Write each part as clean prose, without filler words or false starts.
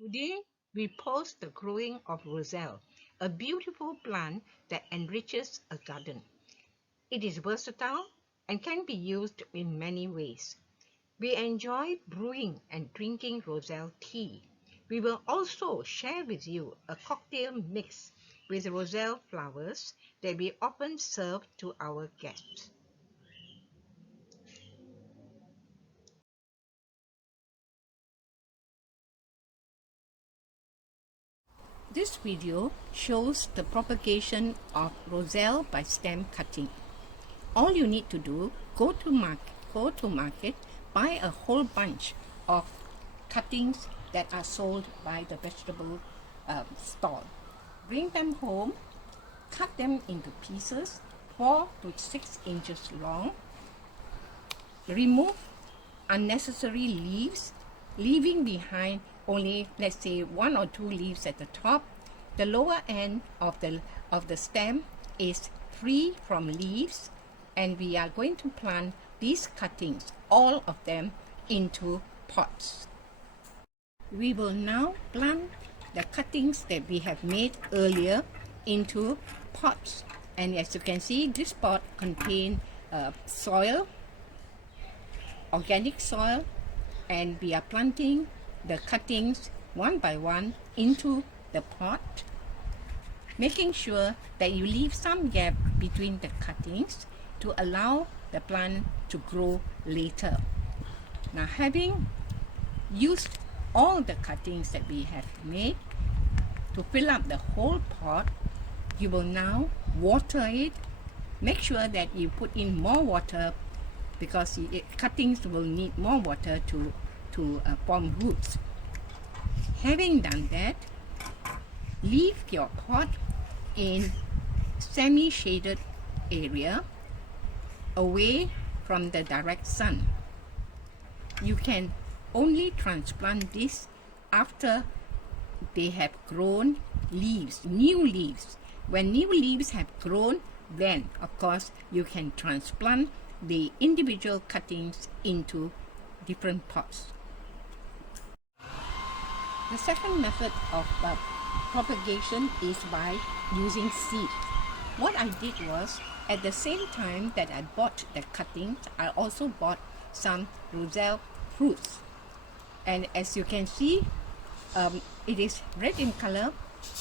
Today, we post the growing of Roselle, a beautiful plant that enriches a garden. It is versatile and can be used in many ways. We enjoy brewing and drinking Roselle tea. We will also share with you a cocktail mix with Roselle flowers that we often serve to our guests. This video shows the propagation of Roselle by stem cutting. All you need to do, go to market, buy a whole bunch of cuttings that are sold by the vegetable stall. Bring them home, cut them into pieces 4 to 6 inches long. Remove unnecessary leaves, leaving behind only, let's say, 1 or 2 leaves at the top. The lower end of the stem is free from leaves, and we are going to plant these cuttings, all of them, into pots. We will now plant the cuttings that we have made earlier into pots, and as you can see, this pot contains soil, organic soil, and we are planting the cuttings one by one into the pot, making sure that you leave some gap between the cuttings to allow the plant to grow later. Now, having used all the cuttings that we have made to fill up the whole pot, you will now water it. Make sure that you put in more water because cuttings will need more water to form roots. Having done that, leave your pot in semi-shaded area away from the direct sun. You can only transplant this after they have grown leaves, new leaves. When new leaves have grown, then of course you can transplant the individual cuttings into different pots. The second method of propagation is by using seed. What I did was, at the same time that I bought the cuttings, I also bought some Roselle fruits. And as you can see, it is red in color,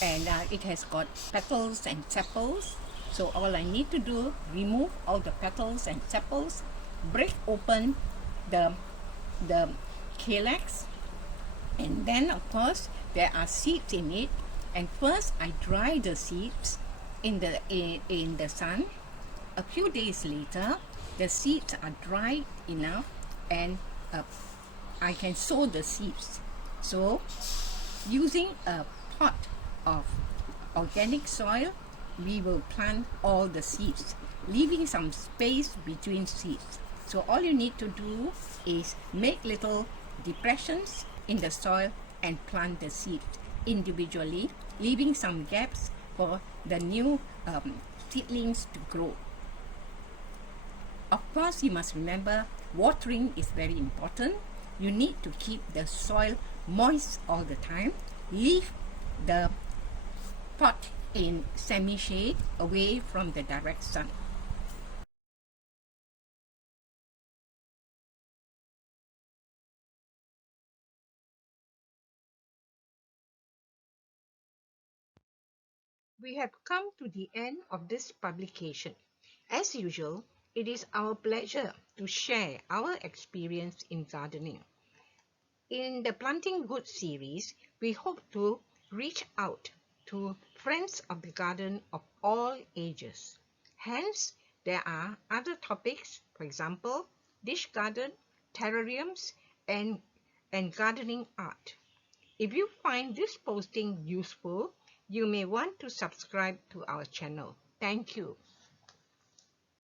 and it has got petals and sepals. So all I need to do, remove all the petals and sepals, break open the calyx, and then of course there are seeds in it. And first I dry the seeds in the sun. A few days later, the seeds are dry enough, and I can sow the seeds. So using a pot of organic soil, we will plant all the seeds, leaving some space between seeds. So all you need to do is make little depressions in the soil and plant the seeds individually, leaving some gaps for the new seedlings to grow. Of course, you must remember watering is very important. You need to keep the soil moist all the time. Leave the pot in semi-shade away from the direct sun. We have come to the end of this publication. As usual, it is our pleasure to share our experience in gardening. In the Planting Good series, we hope to reach out to friends of the garden of all ages. Hence, there are other topics, for example, dish garden, terrariums, and gardening art. If you find this posting useful, you may want to subscribe to our channel. Thank you.